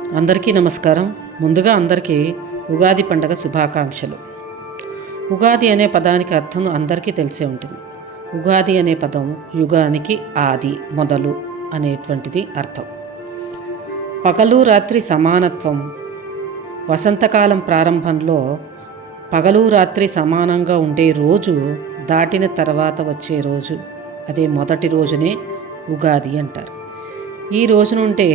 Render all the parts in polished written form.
అందరికీ నమస్కారం. ముందుగా అందరికీ ఉగాది పండగ శుభాకాంక్షలు. ఉగాది అనే పదానికి అర్థం అందరికీ తెలిసే ఉంటుంది. ఉగాది అనే పదం యుగానికి ఆది, మొదలు అనేటువంటిది అర్థం. పగలు రాత్రి సమానత్వం. వసంతకాలం ప్రారంభంలో పగలు రాత్రి సమానంగా ఉండే రోజు దాటిన తర్వాత వచ్చే రోజు, అదే మొదటి రోజునే ఉగాది అంటారు. ఈ రోజు నుండే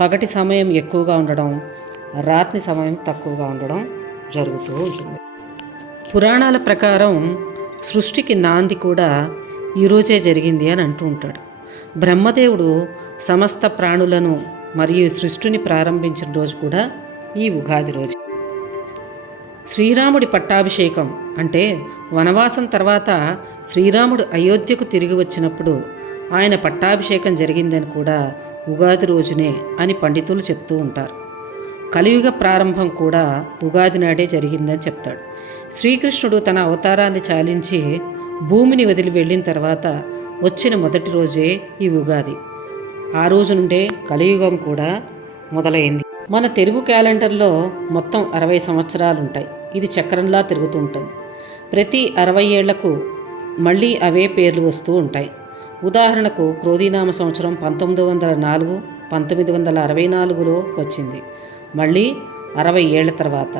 పగటి సమయం ఎక్కువగా ఉండడం, రాత్రి సమయం తక్కువగా ఉండడం జరుగుతూ ఉంటుంది. పురాణాల ప్రకారం సృష్టికి నాంది కూడా ఈరోజే జరిగింది అని అంటూ ఉంటాడు. బ్రహ్మదేవుడు సమస్త ప్రాణులను మరియు సృష్టిని ప్రారంభించిన రోజు కూడా ఈ ఉగాది రోజు. శ్రీరాముడి పట్టాభిషేకం అంటే వనవాసం తర్వాత శ్రీరాముడు అయోధ్యకు తిరిగి వచ్చినప్పుడు ఆయన పట్టాభిషేకం జరిగిందని కూడా ఉగాది రోజునే అని పండితులు చెప్తూ ఉంటారు. కలియుగ ప్రారంభం కూడా ఉగాది నాడే జరిగిందని చెప్తాడు. శ్రీకృష్ణుడు తన అవతారాన్ని చాలించి భూమిని వదిలి వెళ్ళిన తర్వాత వచ్చిన మొదటి రోజే ఈ ఉగాది. ఆ రోజు నుండే కలియుగం కూడా మొదలైంది. మన తెలుగు క్యాలెండర్లో మొత్తం 60 సంవత్సరాలు ఉంటాయి. ఇది చక్రంలా తిరుగుతూ ఉంటుంది. ప్రతి 60 ఏళ్లకు మళ్ళీ అవే పేర్లు వస్తూ ఉంటాయి. ఉదాహరణకు క్రోధీనామ సంవత్సరం 1904, 1964లో వచ్చింది. మళ్ళీ 60 ఏళ్ల తర్వాత.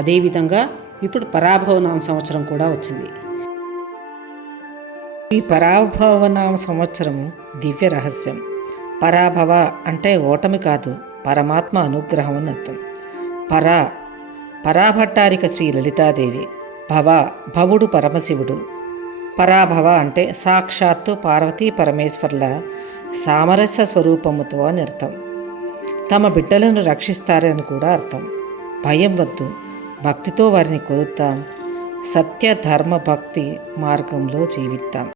అదేవిధంగా ఇప్పుడు పరాభవనామ సంవత్సరం కూడా వచ్చింది. ఈ పరాభవనామ సంవత్సరం దివ్య రహస్యం. పరాభవ అంటే ఓటమి కాదు, పరమాత్మ అనుగ్రహం అని అర్థం. పరాభట్టారిక శ్రీ లలితాదేవి. భవుడు పరమశివుడు. పరాభవ అంటే సాక్షాత్తు పార్వతీ పరమేశ్వర్ల సామరస్య స్వరూపముతో అని అర్థం. తమ బిడ్డలను రక్షిస్తారని కూడా అర్థం. భయం వద్దు, భక్తితో వారిని కొలుద్దాం. సత్య ధర్మ భక్తి మార్గంలో జీవిద్దాం.